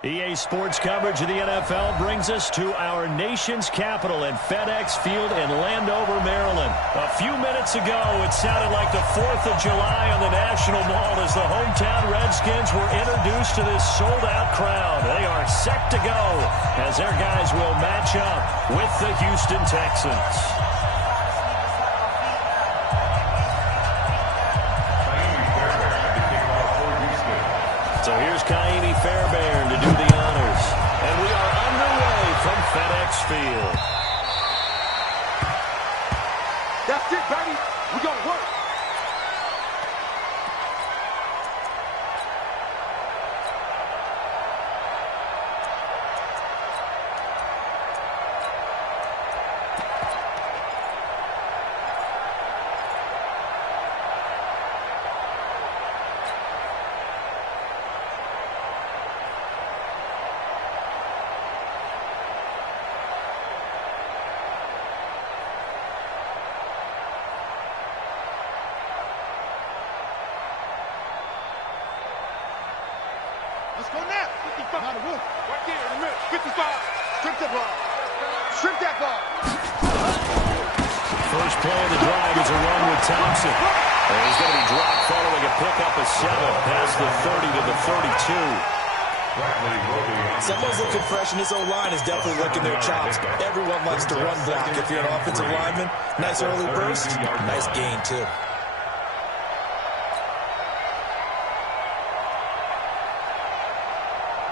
EA Sports coverage of the NFL brings us to our nation's capital at FedEx Field in Landover, Maryland. A few minutes ago, it sounded like the 4th of July on the National Mall as the hometown Redskins were introduced to this sold-out crowd. They are set to go as their guys will match up with the Houston Texans. So here's Kaimi Fairbairn to do the honors. And we are underway from FedEx Field. That's it, baby. We got to work. Let's go now. 55. Right there in the middle. 55. Strip that ball. Strip that ball. First play of the drive is a run with Thompson. And he's going to be dropped following a pickup of 7 past the 30 to the 32. Someone's looking fresh, and this O-line is definitely licking their chops. Everyone likes to run block. If you're an offensive lineman, nice early burst, nice gain, too.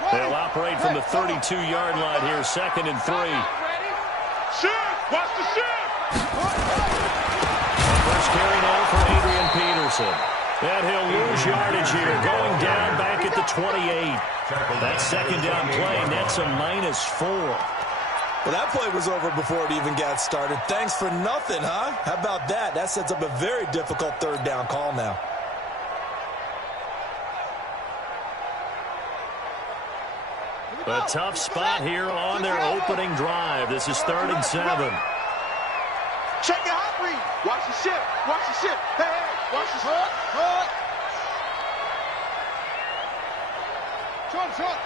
They'll operate from the 32-yard line here, 2nd and 3. Shift! Watch the shift! First carry now for Adrian Peterson. And he'll lose yardage here, going down back at the 28. That second down play, that's a -4. Well, that play was over before it even got started. Thanks for nothing, huh? How about that? That sets up a very difficult third down call now. A tough spot here on their opening drive. This is 3rd and 7. Check your hot read. Watch the shift. Watch the shift. Hey, hey. Watch the shift. Hold. Short.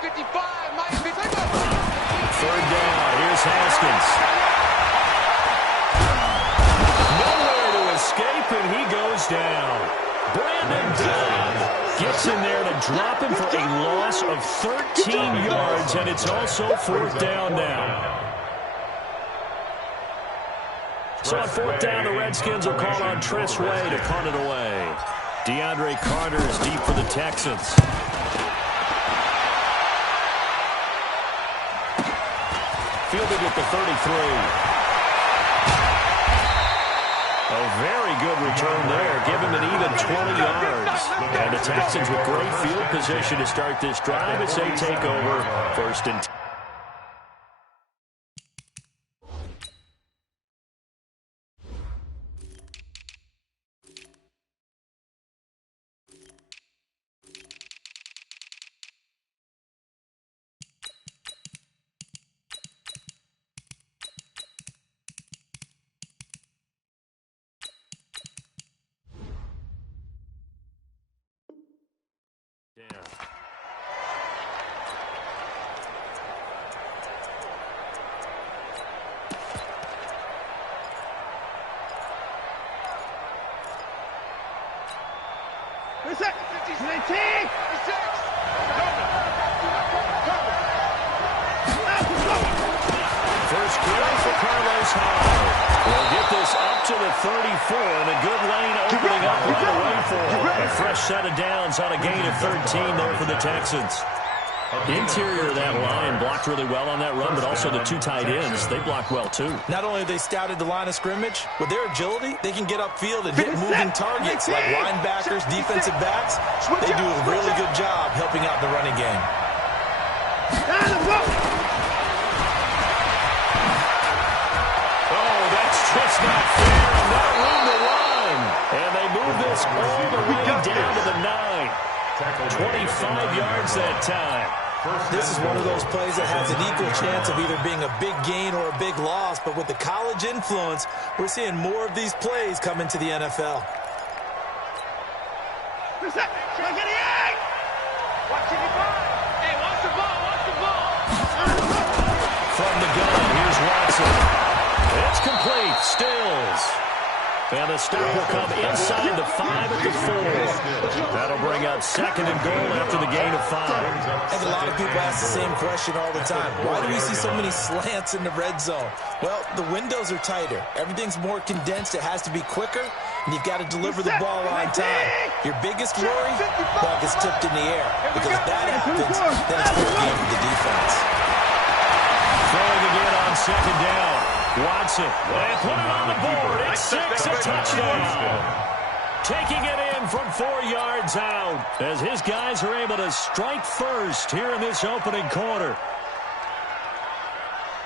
55. 55. 3rd down. Here's Haskins. Nowhere to escape, and he goes down. Brandon Dodd gets in there to drop him for a loss of 13 yards, and it's also 4th down now. So on 4th down, the Redskins will call on Tress Way to punt it away. DeAndre Carter is deep for the Texans. Fielded at the 33. A very good return there. Give him an even 20 yards. And the Texans with great field position to start this drive as they take over 1st and 10. First carry for Carlos Hyde. We'll get this up to the 34, and a good lane opening up right away for him. A fresh set of downs on a gain of 13 there for the Texans. Interior of that line blocked really well on that run, but also the 2 tight ends, they blocked well too. Not only have they scouted the line of scrimmage, with their agility, they can get upfield and hit moving targets like linebackers, defensive backs. They do a really good job helping out the running game. Oh, that's just not fair, and no room to run. And they move this all the way down to the 9. 25 yards that time. This is one of those plays that has an equal chance of either being a big gain or a big loss, but with the college influence, we're seeing more of these plays come into the NFL. Watching it by. gets it. It's complete. Stills. And the stop will come inside the 5 at the 4. That'll bring up 2nd and goal after the gain of 5. And a lot of people ask the same question all the time. Why do we see so many slants in the red zone? Well, the windows are tighter. Everything's more condensed. It has to be quicker, and you've got to deliver the ball on time. Your biggest worry? Ball gets tipped in the air. Because if that happens, then it's fair game for the defense. Throwing again on 2nd down. Watson, they put it on the board. It's 6, a touchdown. Taking it in from 4 yards out as his guys are able to strike first here in this opening quarter.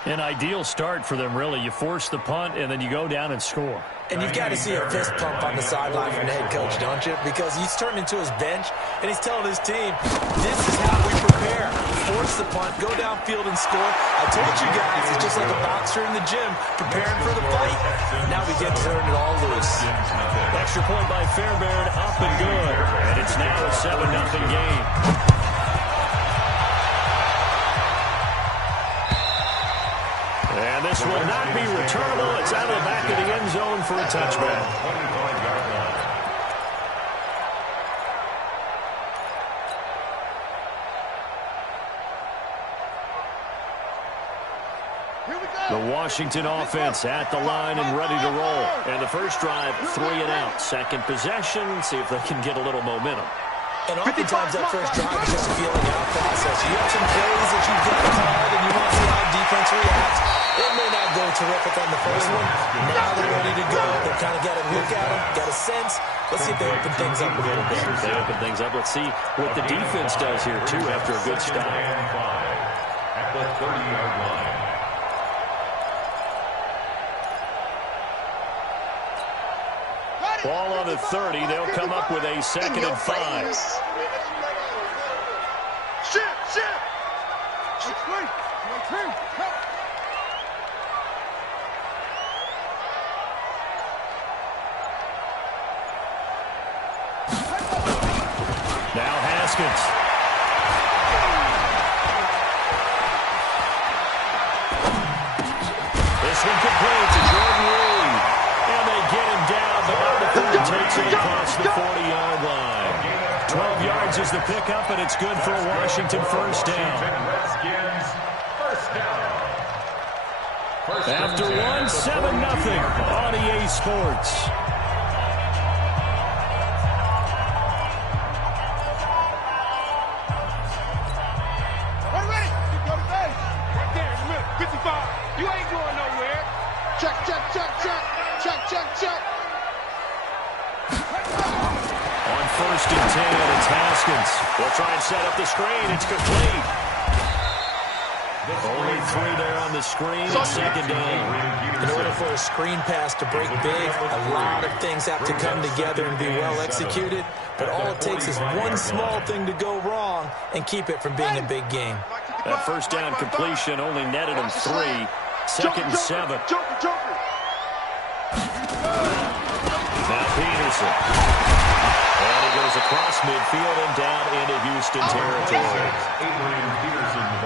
An ideal start for them, really. You force the punt, and then you go down and score. And you've got to see a fist pump on the sideline from the head coach, don't you? Because he's turned into his bench, and he's telling his team, this is how we prepare. Force the punt, go downfield and score. I told you guys, it's just like a boxer in the gym, preparing for the fight. Now we get to turn it all loose. Extra point by Fairbairn, up and good. And it's now a 7-0 game. And this will not be returnable. It's out of the back of the end zone for a touchback. The Washington offense at the line and ready to roll. And the first drive, 3 and out. Second possession, see if they can get a little momentum. And oftentimes that first drive is just a feeling out process. You have some plays that you've got called, and you want to see how defense reacts. It may not go terrific on the first one. Now they're ready to go. They've kind of got a look at them, got a sense. Let's see if they open things up a little bit. If they open things up, let's see what the defense does here, too, after a good stop. At the 30-yard line. Ball on the 30. They'll come up with a 2nd and 5. Shift. Now Haskins. This one complete to Jordan Reed. And they get him down, but now the third takes it across the 40-yard line. 12 yards is the pickup, and it's good for a Washington first down. After 1, 7-0 on EA Sports. You ain't going nowhere. Check. On 1st and 10, it's Haskins. They'll try and set up the screen. It's complete. Only 3 there on the screen. It's 2nd down. In order for a screen pass to break big, a lot of things have to come together and be well executed. But all it takes is one small thing to go wrong and keep it from being a big game. That first down completion only netted him 3. 2nd and 7. Now Peterson. And he goes across midfield and down into Houston territory.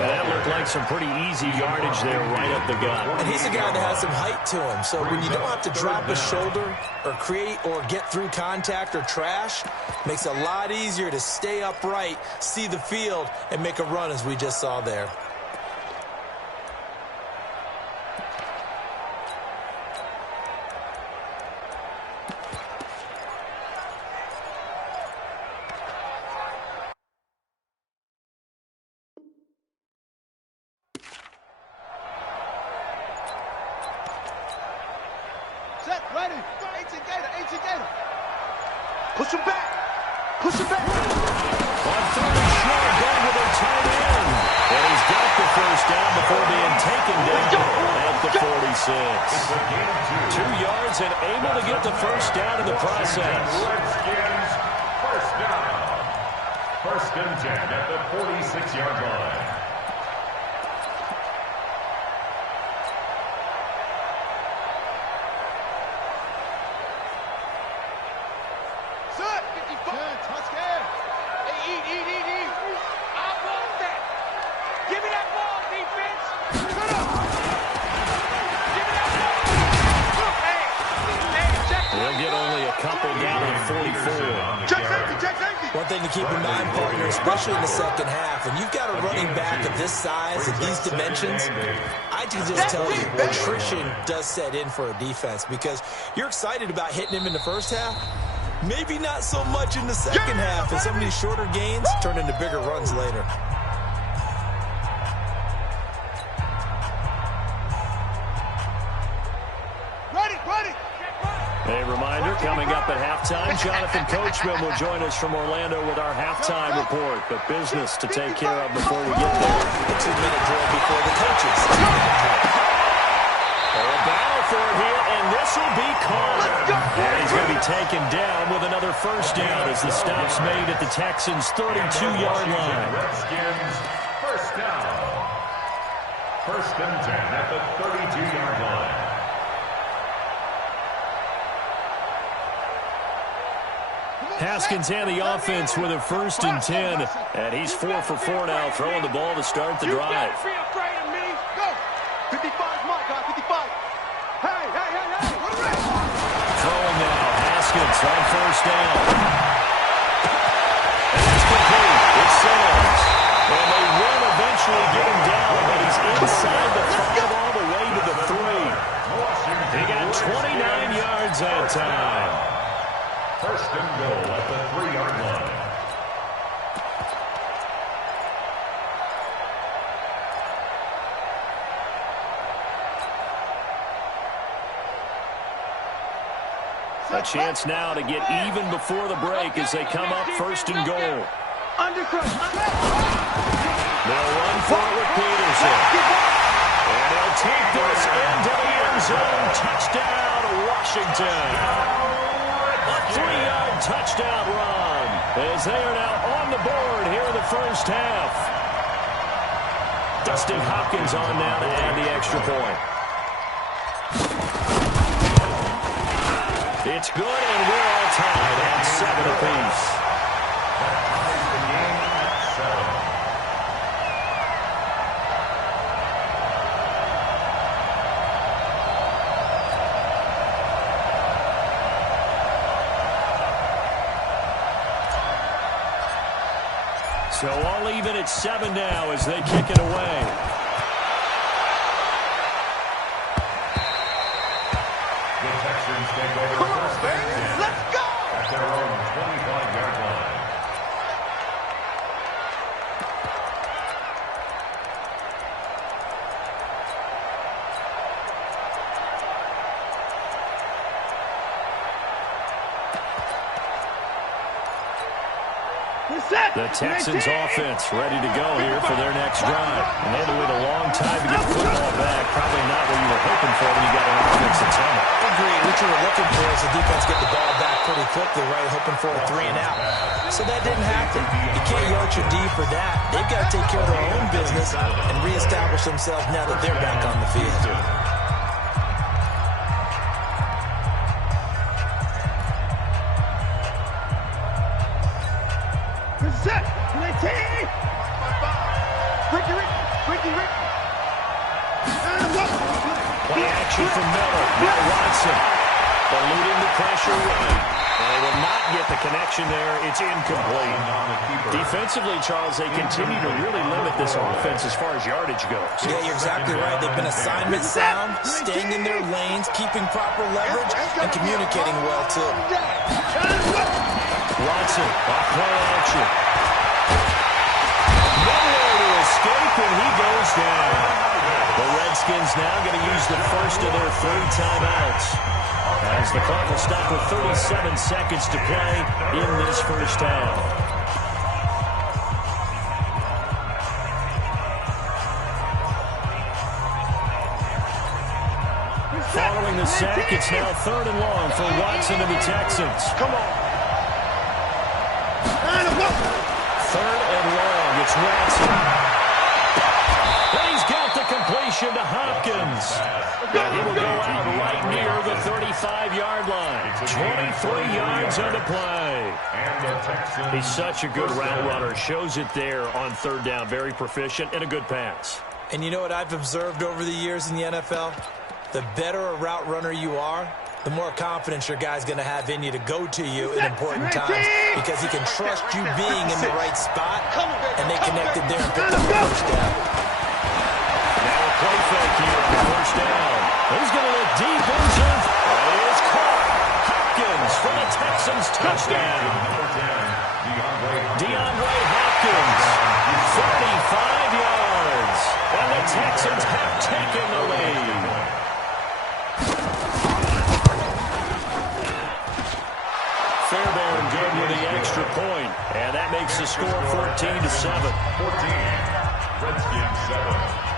And that looked like some pretty easy yardage there right up the gut. And he's a guy that has some height to him. So when you don't have to drop a shoulder or create or get through contact or trash, makes it a lot easier to stay upright, see the field, and make a run as we just saw there. Ready. 18 Gator. Push him back. On 3rd and short, going with a tight end. And he's got the first down before being taken down at the 46. 2 yards and able to get the first down in the process. Redskins, first down. 1st and 10 at the 46-yard line. something to keep in mind, partner, especially in the second half. When you've got a running back of this size, of these dimensions, I can just tell you attrition does set in for a defense because you're excited about hitting him in the first half. Maybe not so much in the second half, and some of these shorter gains turn into bigger runs later. A reminder, coming up at halftime, Jonathan Coachman will join us from Orlando with our halftime report. But business to take care of before we get there. A 2-minute drill before the coaches. A battle for it here, and this will be called. And he's going to be taken down with another first down as the stop's made at the Texans' 32-yard line. Redskins, first down. First and 10 at the 32-yard line. Haskins and the offense with a first and 10. And he's 4 for 4 now, throwing the ball to start the drive. Feel afraid of me. Go. 55 is my guy. 55. Hey. Throwing now, Haskins on first down. And it's complete. It's Simmons. And they will eventually get him down, but he's inside the 5 all the way to the 3. He got 29 yards that time. First and goal at the 3-yard line. A chance now to get even before the break as they come up first and goal. They'll run for it with Peterson. And they'll take this into the end zone. Touchdown, Washington. A 3-yard touchdown run as they are now on the board here in the first half. Dustin Hopkins on now to add the extra point. It's good, and we're all tied at 7 apiece. The game at 7. So all even at 7 now as they kick it away. The Texans take over first and 10. Let's go. At their own 25-yard line. The Texans offense ready to go here for their next drive. And they had to wait a long time to get the football back. Probably not what you were hoping for when you got an offense that's on it. Agreed. What you were looking for is the defense get the ball back pretty quickly, right? Hoping for a 3 and out. So that didn't happen. You can't yard your D for that. They've got to take care of their own business and reestablish themselves now that they're back on the field. Set. Ricky. Play action from Miller. Now Watson. Eluding the pressure right. And they will not get the connection there. It's incomplete. Defensively, Charles, they continue to really limit this offense as far as yardage goes. Yeah, you're exactly right. They've been assignment sound, staying in their lanes, keeping proper leverage, and communicating well, too. Watson, off play action. Nowhere to escape, and he goes down. The Redskins now going to use the first of their 3 timeouts. As the clock will stop with 37 seconds to play in this first half. Following the sack, it's now 3rd and long for Watson and the Texans. Come on. 3rd and long, it's Watson. And he's got the completion to Hopkins. And he will go out right near the 35-yard line. 23 yards on the play. He's such a good route runner. Shows it there on 3rd down. Very proficient and a good pass. And you know what I've observed over the years in the NFL? The better a route runner you are, the more confidence your guy's going to have in you to go to you in important times because he can trust you being in the right spot, and they connected there and picked up the first down. Now a play fake here on first down. He's going to look deep into it. It is caught. Hopkins for the Texans touchdown. DeAndre Hopkins, 35 yards. And the Texans have taken the lead. Fairbairn good with the extra point, and that makes the score 14-7. 14, Redskins 7.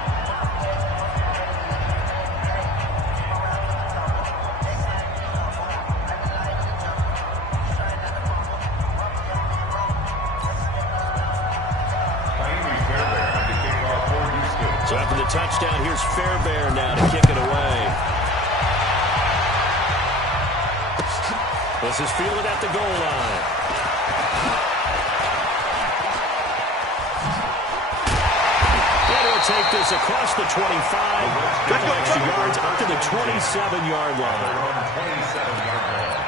So after the touchdown, here's Fairbairn now to kick it away. This is fielded at the goal line. And he'll take this across the 25. Couple extra yards up to the 27-yard line. 27-yard line.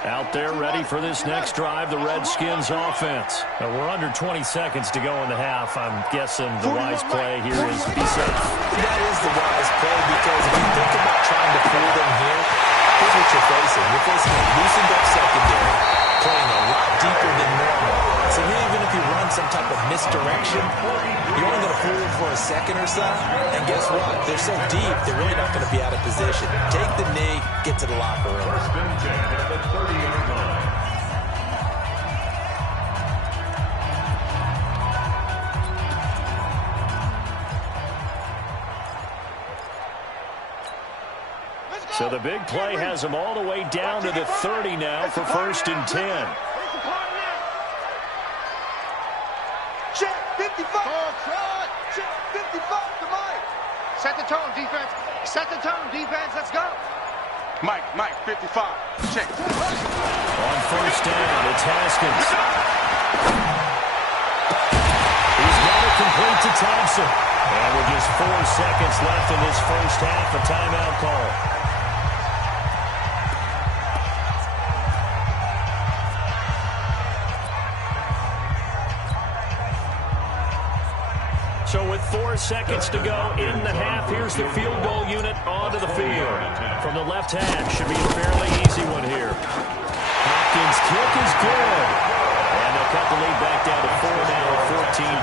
Out there ready for this next drive, the Redskins offense. We're under 20 seconds to go in the half. I'm guessing the wise play here is be safe. That is the wise play because if you think about trying to fool them here, here's what you're facing. You're facing a loosened up secondary, playing a lot deeper than normal. So even if you run some type of misdirection, you're only going to fool them for a second or so. And guess what? They're so deep, they're really not going to be out of position. Take the knee, get to the locker room. First and 10 at the 30-yard line. So the big play has them all the way down to the 30 now for first and 10. Check 55. Check 55 to Mike. Set the tone, defense. Set the tone, defense. Let's go. Mike, 55. Check. On first down, it's Haskins. He's got it complete to Thompson. And with just 4 seconds left in this first half, a timeout call. So with 4 seconds to go in the half, here's the field goal unit onto the field. From the left hash, should be a fairly easy one here. Hopkins' kick is good. And they'll cut the lead back down to 4 now,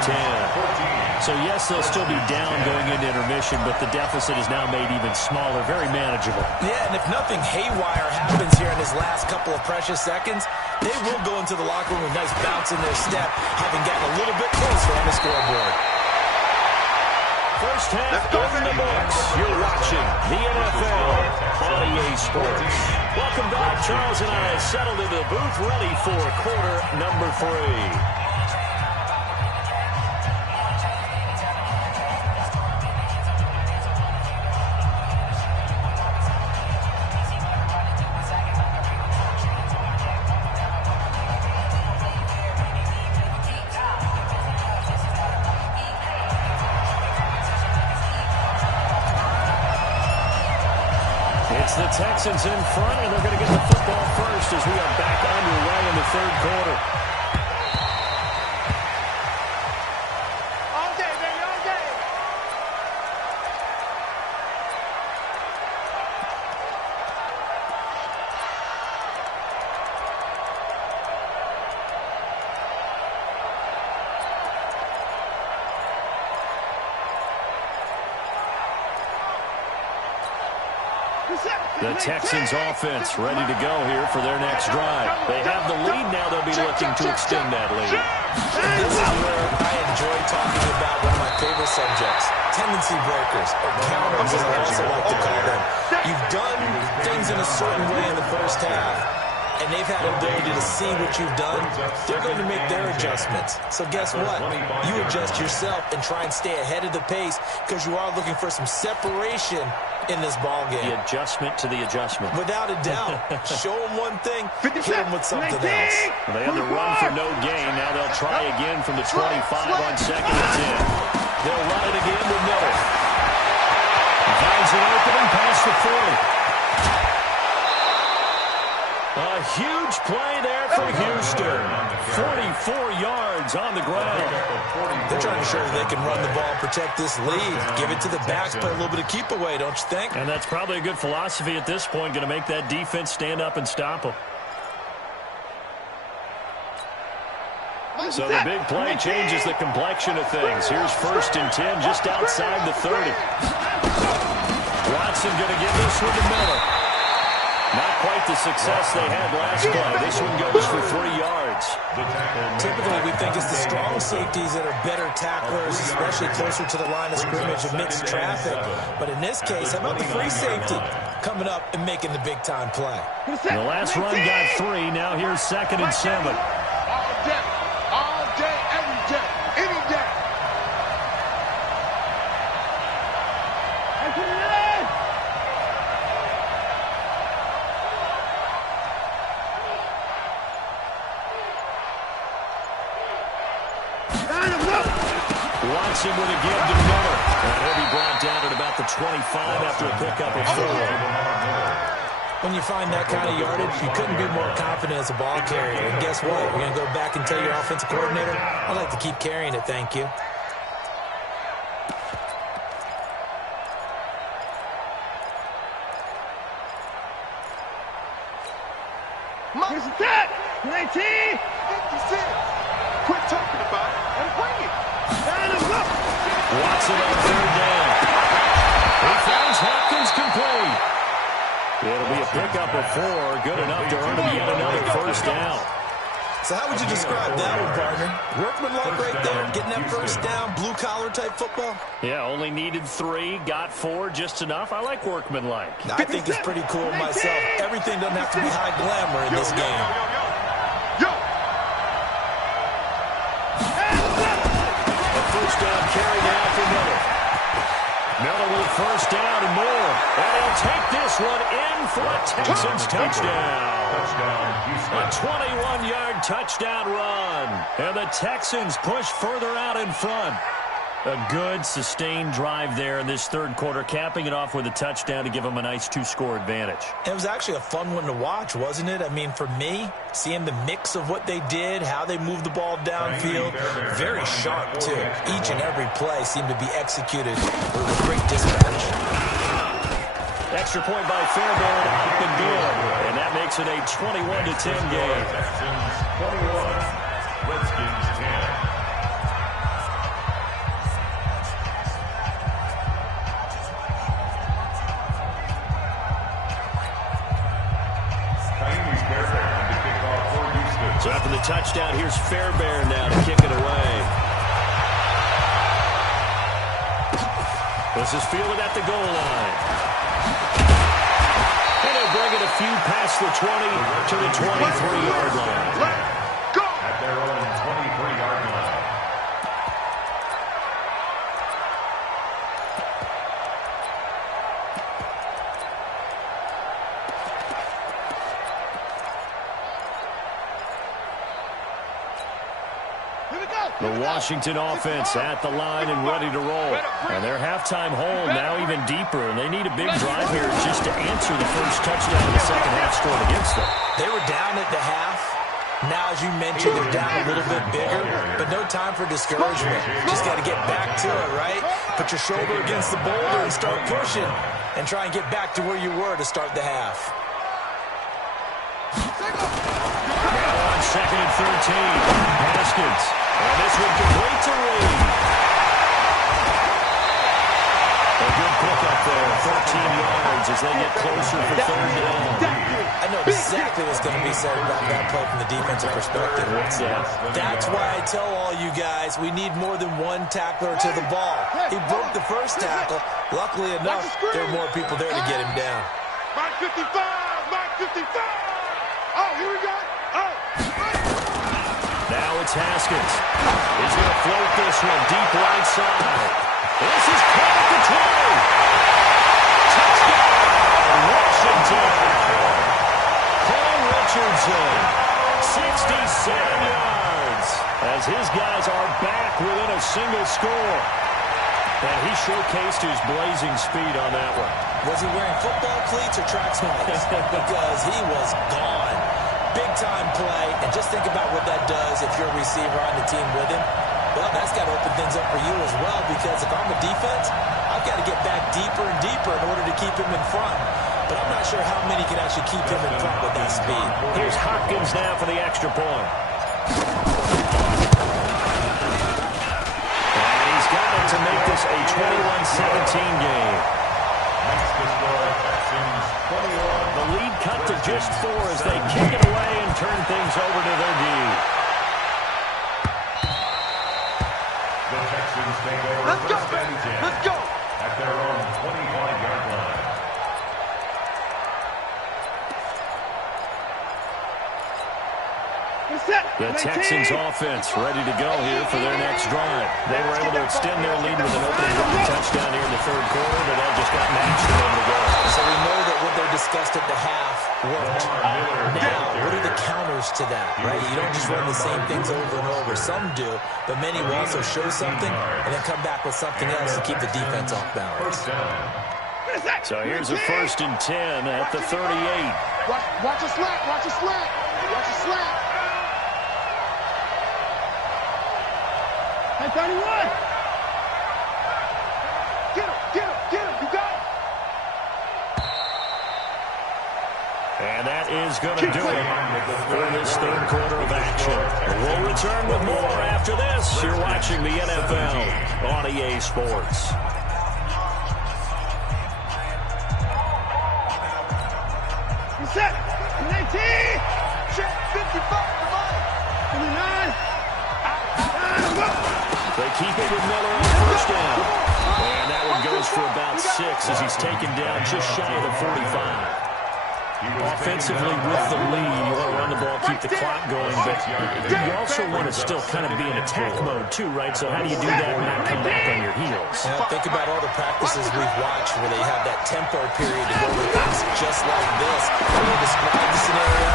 14-10. So yes, they'll still be down going into intermission, but the deficit is now made even smaller, very manageable. Yeah, and if nothing haywire happens here in his last couple of precious seconds, they will go into the locker room with a nice bounce in their step, having gotten a little bit closer on the scoreboard. First half in the books. You're watching the NFL on EA Sports. Welcome back. Charles and I settled into the booth, ready for quarter number 3. It's the Texans in front, and they're going to get the football first as we are back underway in the third quarter. All day, baby, all day. The Texans offense ready to go here for their next drive. They have the lead now. They'll be looking to extend that lead. This is where I enjoy talking about one of my favorite subjects, tendency breakers, or counters, as I also like to call them. You've done things in a certain way in the first half, and they've had an ability to see what you've done, they're going to make their adjustments. So guess what? You adjust yourself and try and stay ahead of the pace because you are looking for some separation in this ball game. The adjustment to the adjustment. Without a doubt. Show them one thing, hit them with something else. Well, they had the run for no gain. Now they'll try again from the 25 on 2nd and 10. They'll run it again with Miller. Finds an opening past the 40. A huge play there for Houston. 44 yards on the ground. They're trying to show that they can run the ball and protect this lead. Give it to the backs, play a little bit of keep away, don't you think? And that's probably a good philosophy at this point, going to make that defense stand up and stop them. So the big play changes the complexion of things. Here's 1st and 10 just outside the 30. Watson going to give this one to Miller. Not quite the success they had last play. This one goes for 3 yards. Typically, we think it's the strong safeties that are better tacklers, especially closer to the line of scrimmage amidst traffic. But in this case, how about the free safety coming up and making the big-time play? And the last run got 3. Now here's 2nd and 7. All day, every day, any day. Watson with a give to Miller. And he'll be brought down at about the 25 after a pickup of 4. When you find that kind of yardage, you couldn't be more confident as a ball carrier. And guess what? You're going to go back and tell your offensive coordinator, I'd like to keep carrying it, thank you. Here's the tap. 19. 56. Quit talking about it and bring it. Watson on 3rd down. He finds Hopkins complete. It'll be a pickup of 4. Good enough to earn him yet another 1st down. So how would you describe that one, partner? Workmanlike right there, getting that 1st down, blue-collar type football? Yeah, only needed 3, got 4, just enough. I like workmanlike. I think it's pretty cool myself. Everything doesn't have to be high glamour in this game. A 1st down carry now for Miller. Miller with 1st down and more. And he'll take this one in for a Texans touchdown. A 21-yard touchdown run. And the Texans push further out in front. A good, sustained drive there in this 3rd quarter, capping it off with a touchdown to give them a nice 2-score advantage. It was actually a fun one to watch, wasn't it? I mean, for me, seeing the mix of what they did, how they moved the ball downfield, very sharp, too. Each and every play seemed to be executed with great dispatch. Extra point by Fairbairn, up and good. And that makes it a 21-10 game. Texans 21, Redskins 10. So after the touchdown, here's Fairbairn now to kick it away. This is fielded at the goal line. And they'll bring it a few past the 20 to the 23-yard line. Go! At their own 23-yard line. The Washington offense at the line and ready to roll. And their halftime hole now even deeper, and they need a big drive here just to answer the first touchdown the second half scored against them. They were down at the half. Now, as you mentioned, they're down a little bit bigger, but no time for discouragement. Just got to get back to it, right? Put your shoulder against the boulder and start pushing and try and get back to where you were to start the half. Now on 2nd and 13, Haskins. And this one complete to Reed. A good pickup there, 13 yards as they get closer for 3rd down. I know exactly what's going to be said about that play from the defensive perspective. That's why I tell all you guys we need more than one tackler to the ball. He broke the first tackle. Luckily enough, there are more people there to get him down. Mark 55! Mark 55! Oh, here we go. Oh. Now it's Haskins. He's going to float this one deep right side. This is caught at the 20. Touchdown, Washington. Cole Richardson, 67 yards, as his guys are back within a single score. And he showcased his blazing speed on that one. Was he wearing football cleats or track spikes? Because he was gone. Big-time play, and just think about what that does if you're a receiver on the team with him. Well, that's got to open things up for you as well, because if I'm a defense, I've got to get back deeper and deeper in order to keep him in front. But I'm not sure how many can actually keep him in front with that speed. Here's Hopkins now for the extra point. And he's got it to make this a 21-17 game. The lead cut to just 4 as they kick it away and turn things over to their D. The Texans take over. Let's go, baby. Let's go. At their own 25-yard line. The Texans offense ready to go here for their next drive. They were able to extend their lead with an opening run touchdown here in the third quarter, but that just got matched and able to go. So we know that what they discussed at the half worked. Now, what are the counters to that, right? You don't just run the same things over and over. Some do, but many will also show something and then come back with something else to keep the defense off balance. So here's a 1st and 10 at the 38. Watch a slant. Watch a slant. Watch a slant. Hey, 31. Get him. You got it. And that is going to do it for this third quarter of action. We'll return with more after this. You're watching the NFL on EA Sports. Set. 19. Check. 55 to Mike. 29. They keep it with Miller on 1st down. And that one goes for about 6 as he's taken down just shy of the 45. Offensively with the lead, you want to run the ball, keep the clock going, but you also want to still kind of be in attack mode too, right? So how do you do that and not come back on your heels? Now, think about all the practices we've watched where they have that tempo period to go with things just like this. They describe the scenario,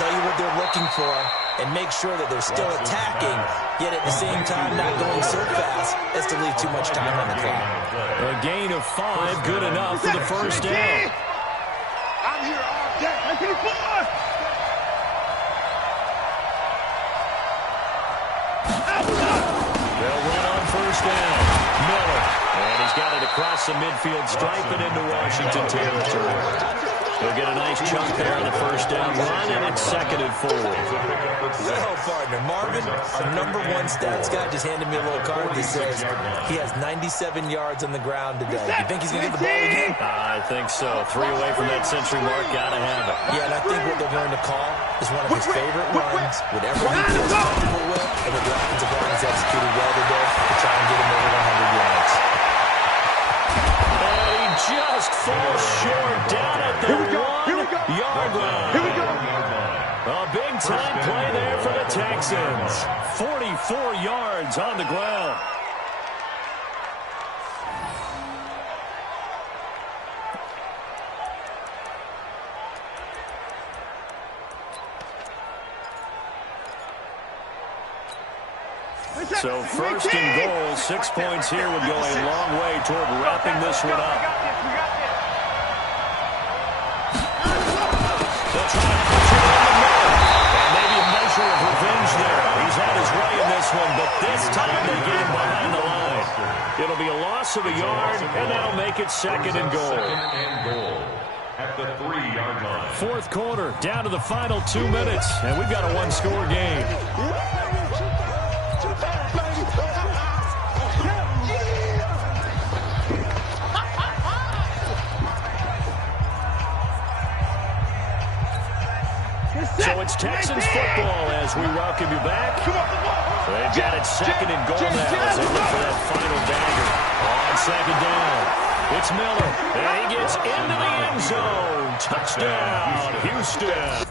tell you what they're looking for, and make sure that they're still attacking, yet at the same time not going so fast as to leave too much time on the clock. A gain of 5, good enough for the 1st down. I'm here all day. 94. They'll run on 1st down. Miller. And he's got it across the midfield stripe and into Washington territory. They'll get a nice chunk there on the 1st down run, and it's 2nd and 4. Well, partner, Marvin, our #1 stats guy just handed me a little card that says he has 97 yards on the ground today. You think he's going to get the ball again? I think so. 3 away from that century mark. Got to have it. Yeah, and I think what they're going to call is one of his favorite runs, whatever he feels comfortable with, and what the offensive line has executed well today to try and get him over 100 yards. Just falls short down at the 1-yard line. Here we go. A big-time play there for the Texans. 44 yards on the ground. So 1st and goal, 6 points here would go a long way toward wrapping this one up. They'll try to push it in the middle. And maybe a measure of revenge there. He's had his way in this one, but this time they get him behind the line. It'll be a loss of a yard, and that'll make it 2nd and goal. At the 3-yard line. 4th quarter, down to the final 2 minutes, and we've got a 1-score game. So it's Texans football as we welcome you back. They've got it 2nd and goal now as they look for that final dagger. On 2nd down, it's Miller, and he gets into the end zone. Touchdown, Houston.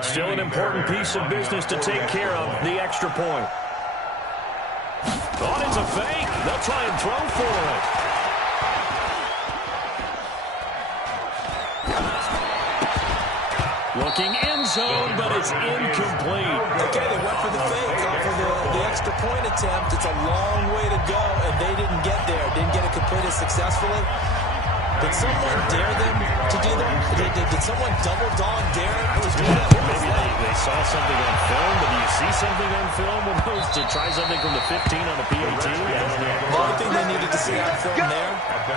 Still an important piece of business to take care of, the extra point. Oh, it's a fake. They'll try and throw for it. Looking end zone, but it's incomplete. Okay, they went for the fake off of the extra point attempt. It's a long way to go, and they didn't get there. Didn't get it completed successfully. Did someone dare them to do that? Did someone double dog dare them to do that? Maybe they saw something on film, but do you see something on film when those to try something from the 15 on the PAT? The only thing they needed to see on film there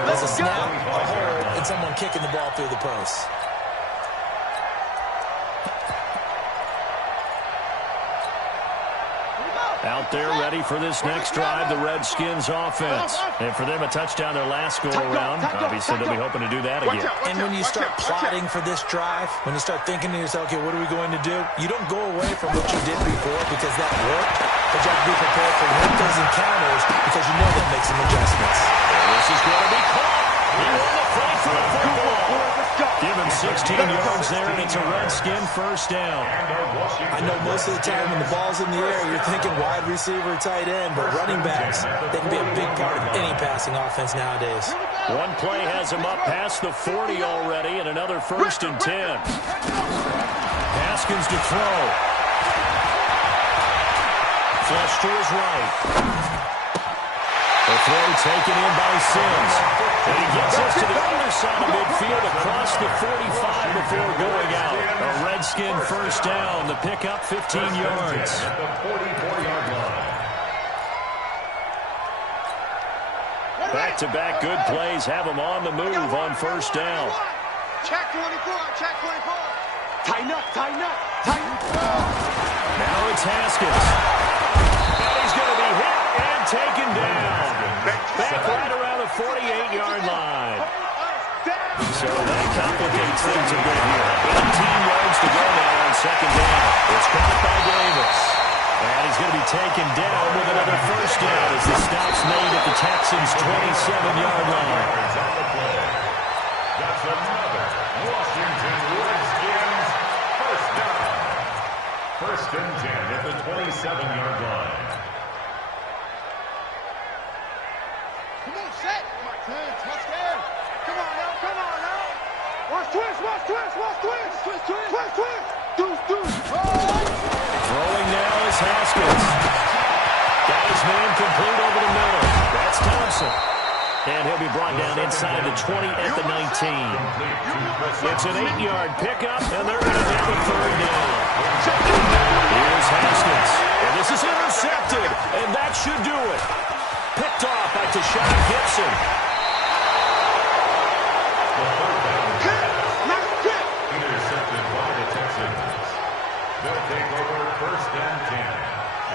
was a snap, a hold, and someone kicking the ball through the post. Out there ready for this next drive, the Redskins offense. And for them, a touchdown their last go-around. Obviously, they'll be hoping to do that again. And when you start plotting for this drive, when you start thinking to yourself, okay, what are we going to do? You don't go away from what you did before because that worked. But you have to be prepared for those encounters because you know they'll make some adjustments. This is going to be caught. He won the fight for the football. Given 16 yards there, and it's a Redskin first down. I know most of the time when the ball's in the air, you're thinking wide receiver, tight end, but running backs, they can be a big part of any passing offense nowadays. One play has him up past the 40 already, and another 1st and 10. Haskins to throw. Flush to his right. The throw taken in by Sims. And he gets us to the other side of midfield across the 45 before going out. A Redskin first down. The pickup 15 yards. At the 44-yard line. Back-to-back good plays have him on the move on first down. Check 24, check 24. Tighten up, tighten up, tighten up. Now it's Haskins. And he's going to be hit and taken down. Back right around the 48-yard line. So that complicates things a bit here. 18 yards to go now on second down. It's caught by Davis. And he's going to be taken down with another first down as the stop's made at the Texans' 27-yard line. That's another Washington Redskins first down. 1st and 10 at the 27-yard line. Come on, set. Touchdown. Come on now, come on now. Watch twist, watch twist, watch twist. Twist, twist, twist, twist. Deuce, deuce. Throwing now is Haskins. Got his man complete over the middle. That's Thompson. And he'll be brought down inside the 20 at the 19. It's an 8-yard pickup, and they're going to have a 3rd down. Here's Haskins. And this is intercepted, and that should do it. Picked off by Tashawn Gibson. Intercepted by the Texans. They'll take over 1st and 10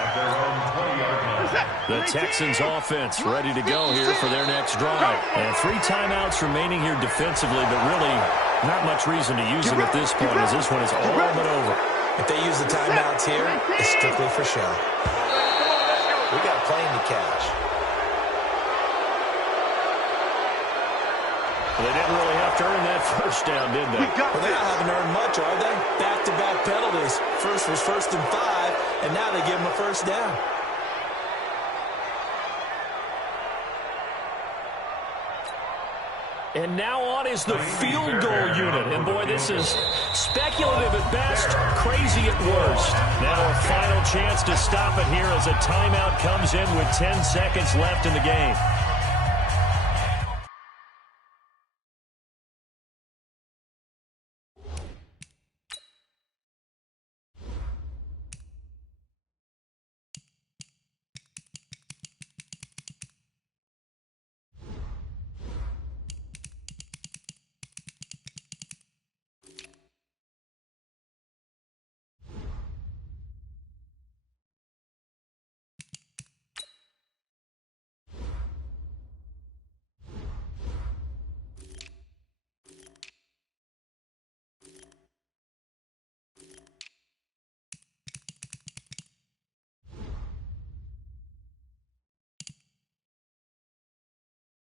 at their own 20-yard line. The Texans offense ready to go here for their next drive. And 3 timeouts remaining here defensively, but really not much reason to use them at this point as this one is all but over. If they use the timeouts here, it's strictly for show. We got a plane to catch. They didn't really have to earn that first down, did they? Well, they haven't earned much, are they? Back-to-back penalties. First was 1st and 5, and now they give them a first down. And now on is the field goal unit. And boy, this is speculative at best, crazy at worst. Now a final chance to stop it here as a timeout comes in with 10 seconds left in the game.